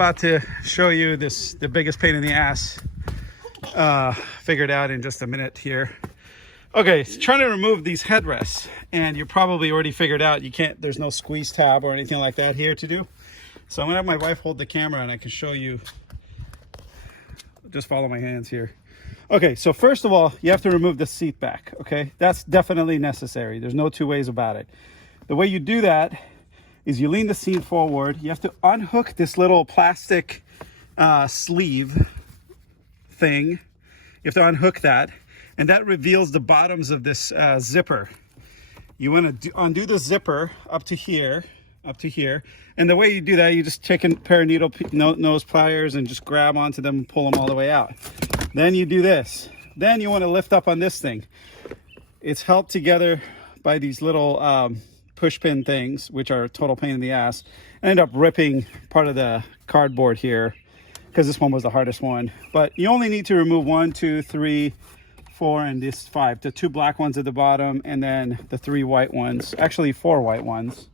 About to show you the biggest pain in the ass figured out in just a minute here. Okay, so trying to remove these headrests, and you probably already figured out you can't, there's no squeeze tab or anything like that here to do. So I'm gonna have my wife hold the camera and I can show you. Just follow my hands here. Okay, so first of all, you have to remove the seat back, okay? That's definitely necessary. There's no two ways about it. The way you do that is you lean the seat forward. You have to unhook this little plastic sleeve thing. You have to unhook that, and that reveals the bottoms of this zipper. You want to undo the zipper up to here, and the way you do that, you just take a pair of nose pliers and just grab onto them and pull them all the way out. Then you do this. Then you want to lift up on this thing. It's held together by these little push pin things, which are a total pain in the ass. I end up ripping part of the cardboard here because this one was the hardest one. But you only need to remove 1, 2, 3, 4, and this 5. The 2 black ones at the bottom, and then the 3 white ones. Actually, 4 white ones.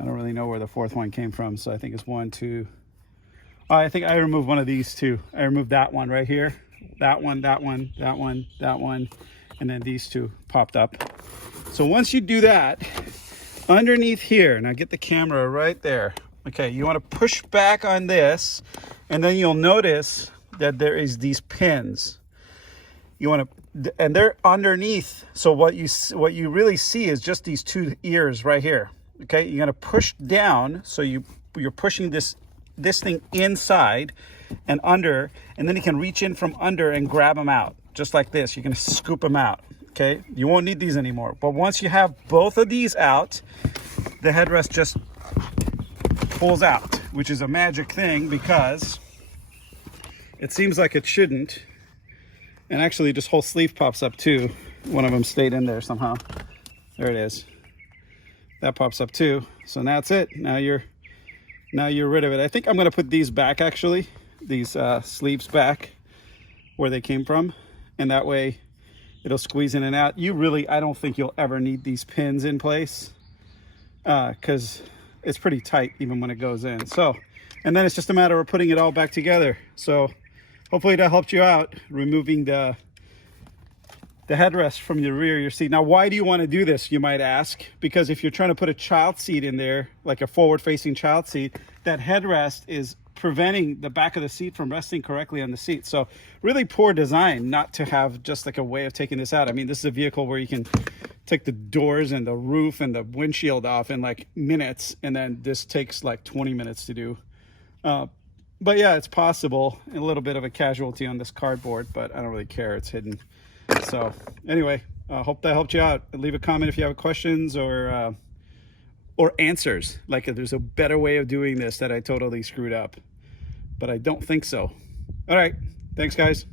I don't really know where the 4th one came from, so I think it's 1, 2. Oh, I think I removed one of these too. I removed that one right here. That one, that one, that one, that one, and then these 2 popped up. So once you do that, underneath here, now get the camera right there. Okay, you want to push back on this, and then you'll notice that there is these pins. You want to, and they're underneath. So what you really see is just these 2 ears right here. Okay, you're gonna push down, so you're pushing this thing inside and under, and then you can reach in from under and grab them out, just like this. You're gonna scoop them out. Okay, you won't need these anymore. But once you have both of these out, the headrest just pulls out, which is a magic thing because it seems like it shouldn't. And actually, this whole sleeve pops up too. One of them stayed in there somehow. There it is. That pops up too. So now that's it. Now you're rid of it. I think I'm gonna put these back, actually, these sleeves back where they came from, and that way it'll squeeze in and out. I don't think you'll ever need these pins in place because it's pretty tight even when it goes in. So, and then it's just a matter of putting it all back together. So hopefully that helped you out, removing the headrest from the rear of your seat. Now, why do you want to do this, you might ask? Because if you're trying to put a child seat in there, like a forward-facing child seat, that headrest is preventing the back of the seat from resting correctly on the seat. So really poor design not to have just like a way of taking this out. I mean, this is a vehicle where you can take the doors and the roof and the windshield off in like minutes, and then this takes like 20 minutes to do. But yeah, it's possible. A little bit of a casualty on this cardboard, but I don't really care. It's hidden. So anyway, hope that helped you out. Leave a comment if you have questions or answers. Like if there's a better way of doing this that I totally screwed up, but I don't think so. All right. Thanks, guys.